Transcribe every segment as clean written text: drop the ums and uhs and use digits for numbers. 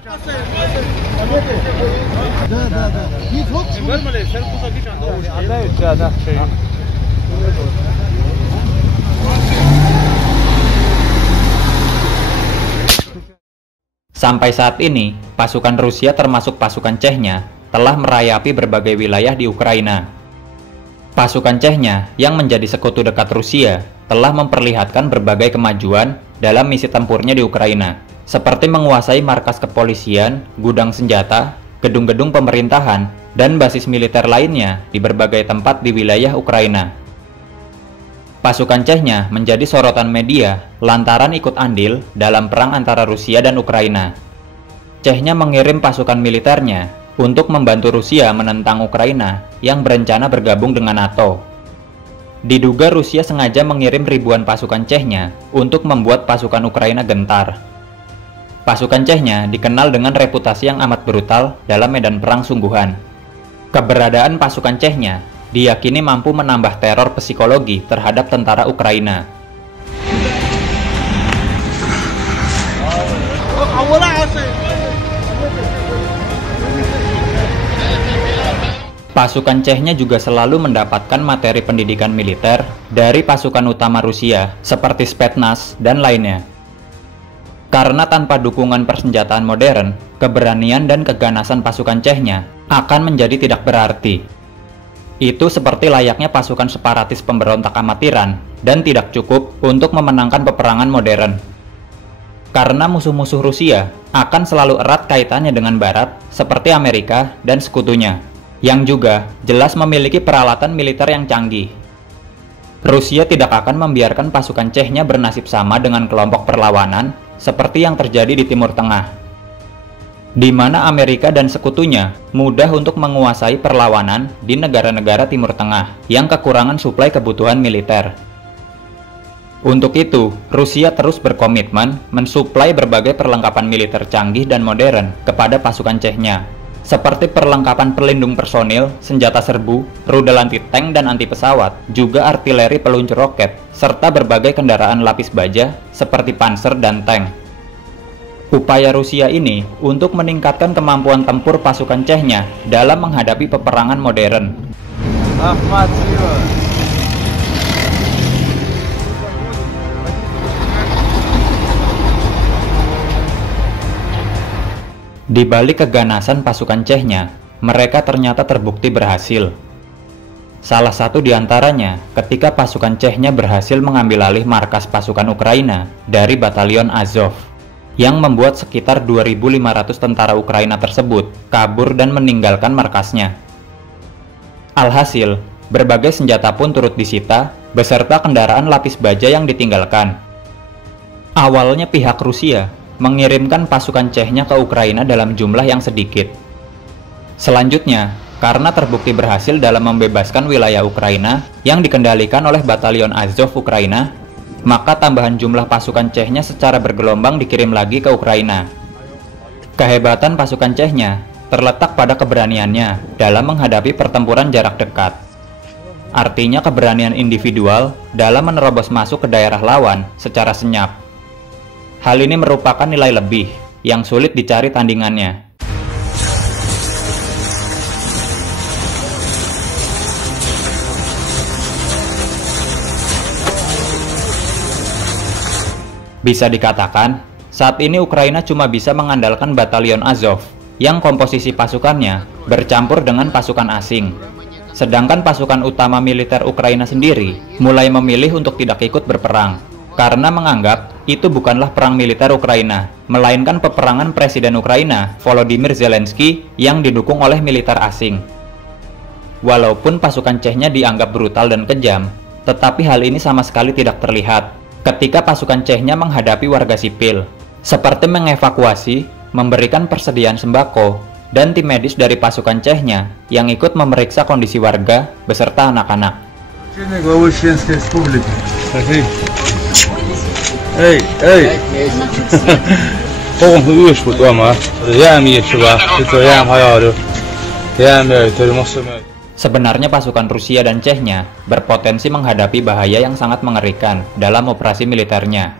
Sampai saat ini, pasukan Rusia termasuk pasukan Chechnya telah merayapi berbagai wilayah di Ukraina. Pasukan Chechnya yang menjadi sekutu dekat Rusia telah memperlihatkan berbagai kemajuan dalam misi tempurnya di Ukraina, seperti menguasai markas kepolisian, gudang senjata, gedung-gedung pemerintahan, dan basis militer lainnya di berbagai tempat di wilayah Ukraina. Pasukan Chechnya menjadi sorotan media lantaran ikut andil dalam perang antara Rusia dan Ukraina. Chechnya mengirim pasukan militernya untuk membantu Rusia menentang Ukraina yang berencana bergabung dengan NATO. Diduga Rusia sengaja mengirim ribuan pasukan Chechnya untuk membuat pasukan Ukraina gentar. Pasukan Chechnya dikenal dengan reputasi yang amat brutal dalam medan perang sungguhan. Keberadaan pasukan Chechnya diyakini mampu menambah teror psikologi terhadap tentara Ukraina. Pasukan Chechnya juga selalu mendapatkan materi pendidikan militer dari pasukan utama Rusia seperti Spetsnaz dan lainnya. Karena tanpa dukungan persenjataan modern, keberanian dan keganasan pasukan Chechnya akan menjadi tidak berarti. Itu seperti layaknya pasukan separatis pemberontak amatiran dan tidak cukup untuk memenangkan peperangan modern. Karena musuh-musuh Rusia akan selalu erat kaitannya dengan Barat seperti Amerika dan sekutunya, yang juga jelas memiliki peralatan militer yang canggih. Rusia tidak akan membiarkan pasukan Chechnya bernasib sama dengan kelompok perlawanan seperti yang terjadi di Timur Tengah, di mana Amerika dan sekutunya mudah untuk menguasai perlawanan di negara-negara Timur Tengah yang kekurangan suplai kebutuhan militer. Untuk itu, Rusia terus berkomitmen mensuplai berbagai perlengkapan militer canggih dan modern kepada pasukan Chechnya, seperti perlengkapan pelindung personil, senjata serbu, rudal anti-tank dan anti-pesawat, juga artileri peluncur roket, serta berbagai kendaraan lapis baja seperti panser dan tank. Upaya Rusia ini untuk meningkatkan kemampuan tempur pasukan Chechnya dalam menghadapi peperangan modern. Di balik keganasan pasukan Chechnya, mereka ternyata terbukti berhasil. Salah satu di antaranya ketika pasukan Chechnya berhasil mengambil alih markas pasukan Ukraina dari Batalion Azov, yang membuat sekitar 2.500 tentara Ukraina tersebut kabur dan meninggalkan markasnya. Alhasil, berbagai senjata pun turut disita, beserta kendaraan lapis baja yang ditinggalkan. Awalnya pihak Rusia mengirimkan pasukan Chechnya ke Ukraina dalam jumlah yang sedikit. Selanjutnya, karena terbukti berhasil dalam membebaskan wilayah Ukraina yang dikendalikan oleh Batalion Azov Ukraina, maka tambahan jumlah pasukan Chechnya secara bergelombang dikirim lagi ke Ukraina. Kehebatan pasukan Chechnya terletak pada keberaniannya dalam menghadapi pertempuran jarak dekat. Artinya keberanian individual dalam menerobos masuk ke daerah lawan secara senyap. Hal ini merupakan nilai lebih yang sulit dicari tandingannya. Bisa dikatakan, saat ini Ukraina cuma bisa mengandalkan Batalion Azov, yang komposisi pasukannya bercampur dengan pasukan asing. Sedangkan pasukan utama militer Ukraina sendiri mulai memilih untuk tidak ikut berperang, karena menganggap itu bukanlah perang militer Ukraina, melainkan peperangan Presiden Ukraina, Volodymyr Zelensky, yang didukung oleh militer asing. Walaupun pasukan Chechnya dianggap brutal dan kejam, tetapi hal ini sama sekali tidak terlihat ketika pasukan Chechnya menghadapi warga sipil, seperti mengevakuasi, memberikan persediaan sembako, dan tim medis dari pasukan Chechnya yang ikut memeriksa kondisi warga beserta anak-anak. Sebenarnya pasukan Rusia dan Chechnya berpotensi menghadapi bahaya yang sangat mengerikan dalam operasi militernya.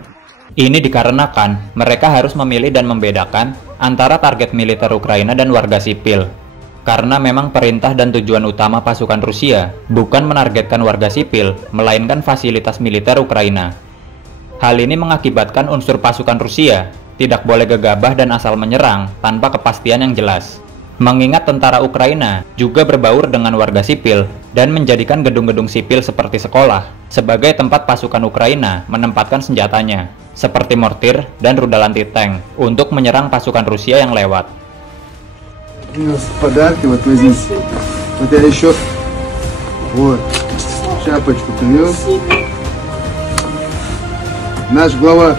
Ini dikarenakan mereka harus memilih dan membedakan antara target militer Ukraina dan warga sipil. Karena memang perintah dan tujuan utama pasukan Rusia bukan menargetkan warga sipil, melainkan fasilitas militer Ukraina. Hal ini mengakibatkan unsur pasukan Rusia tidak boleh gegabah dan asal menyerang tanpa kepastian yang jelas. Mengingat tentara Ukraina juga berbaur dengan warga sipil dan menjadikan gedung-gedung sipil seperti sekolah sebagai tempat pasukan Ukraina menempatkan senjatanya, seperti mortir dan rudal anti-tank untuk menyerang pasukan Rusia yang lewat. У нас подарки, вот вы здесь, вот я еще, вот, шапочку принес. Наш глава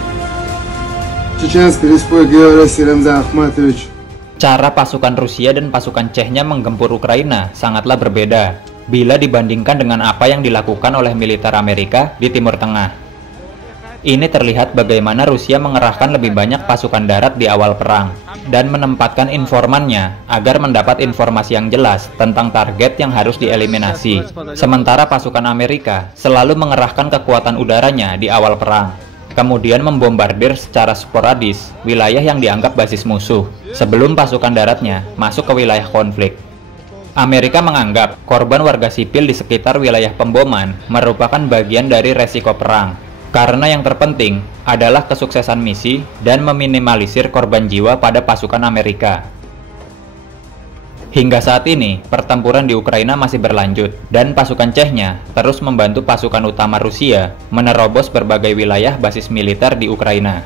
Чеченской Республики России Рамзан Ахматович. Cara pasukan Rusia dan pasukan Chechnya menggempur Ukraina sangatlah berbeda bila dibandingkan dengan apa yang dilakukan oleh militer Amerika di Timur Tengah. Ini terlihat bagaimana Rusia mengerahkan lebih banyak pasukan darat di awal perang dan menempatkan informannya agar mendapat informasi yang jelas tentang target yang harus dieliminasi. Sementara pasukan Amerika selalu mengerahkan kekuatan udaranya di awal perang, kemudian membombardir secara sporadis wilayah yang dianggap basis musuh sebelum pasukan daratnya masuk ke wilayah konflik. Amerika menganggap korban warga sipil di sekitar wilayah pemboman merupakan bagian dari resiko perang. Karena yang terpenting adalah kesuksesan misi dan meminimalisir korban jiwa pada pasukan Amerika. Hingga saat ini, pertempuran di Ukraina masih berlanjut, dan pasukan Chechnya terus membantu pasukan utama Rusia menerobos berbagai wilayah basis militer di Ukraina.